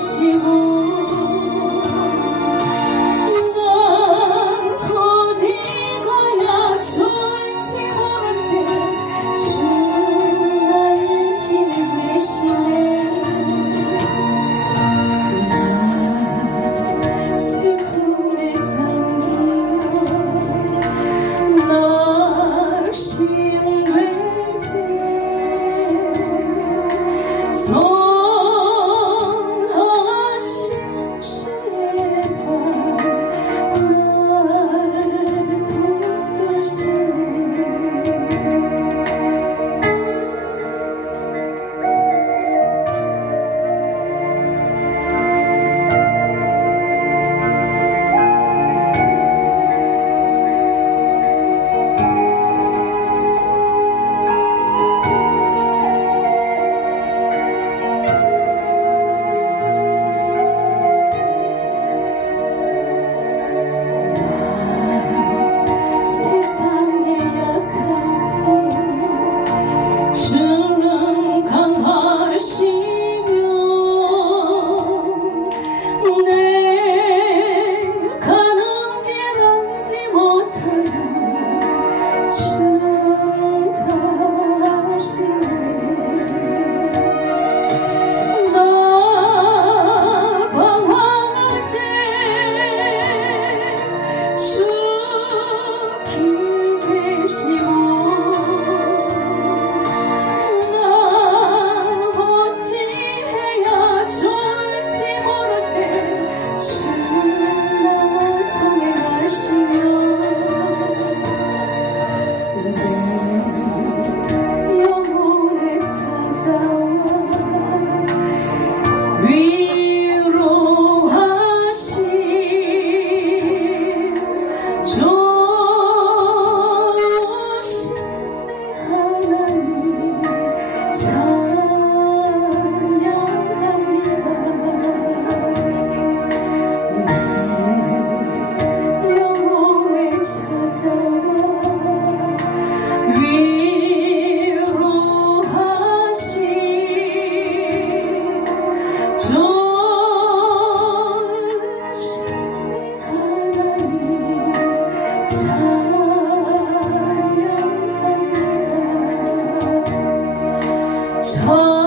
喜欢。It's.